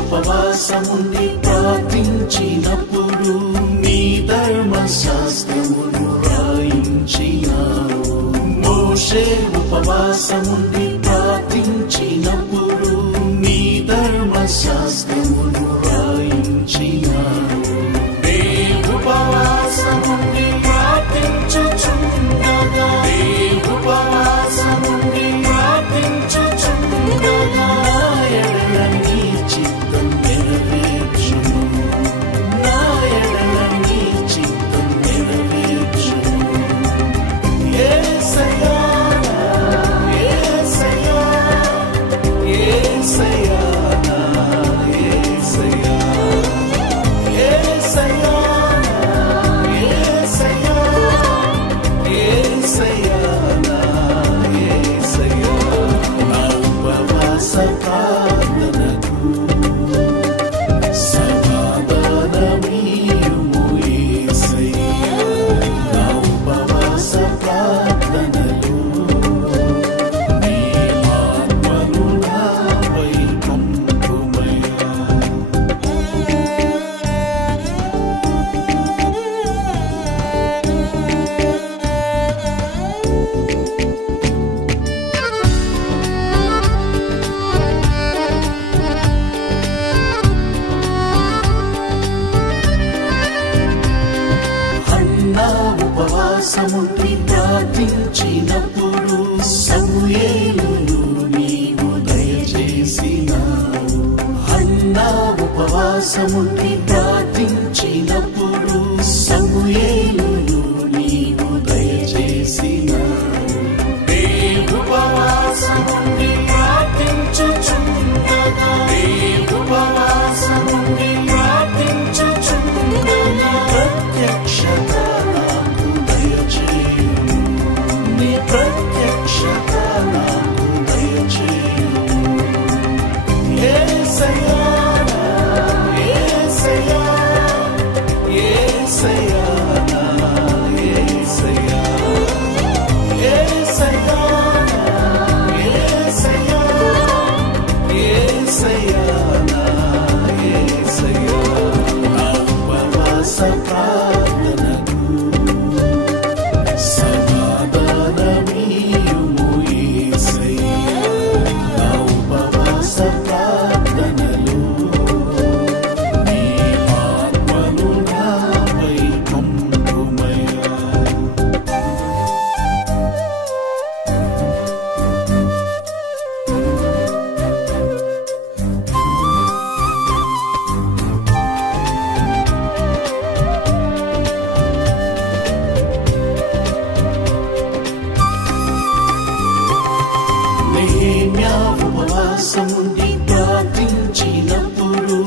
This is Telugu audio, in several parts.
ఉపవాసముండి ప్రార్థించినప్పుడు నీ ధర్మశాస్త్రమును రాయించినావు. మోషే ఉపవాసముండి ప్రార్థించినప్పుడు నీ ధర్మశాస్త్రమును రాయించినావు. నీ ఉపవాసముండి ప్రార్థించుచుండగా ఉపవాసముండి ప్రార్థించుచుండగా ఎడల నీ చిత్తం నెరవేర్చును. నా ఎడల నీ చిత్తం నెరవేర్చును. యేసయ్యా యేసయ్యా యేసయ్యా నా యేసయ్యా యేసయ్యా యేసయ్యా యేసయ్యా నా యేసయ్యా. నా ఉపవాస ప్రార్థనకు సమాధానమీయుము యేసయ్యా. నా ఉపవాస ప్రార్థనలో నీ ఆత్మను నాపై పంపుమయ్యా. హన్నా ఉపవాసముండి ప్రార్థించినప్పుడు సమూయేలును నీవు దయచేసినావు. హన్నా ఉపవాసముండి ప్రార్థించినప్పుడు సమూయేలును నీవు దయచేసినావు. నీ ఉపవాసముండి ప్రార్థించుచుండగా నీ ఉపవాసముండి ప్రార్థించుచుండగా ప్రత్యక్షత నాకు దయచేయుము. నీ ప్రత్యక్షత నాకు దయచేయుము. యేసయ్యా యేసయ్యా యేసయ్యా నా యేసయ్యా యేసయ్యా యేసయ్యా యేసయ్యా నా యేసయ్యా. నా ఉపవాస ప్రార్థనకు సమాధానమీయుము యేసయ్యా. నా ఉపవాస ప్రార్థనలో నీ ఆత్మను నాపై పంపుమయ్యా. నెహెమ్యా ఉపవాసముండి ప్రార్థించినప్పుడు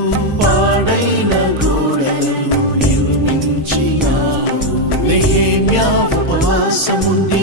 పాడైన గోడలను నిర్మించినావు. నెహెమ్యా ఉపవాసముండి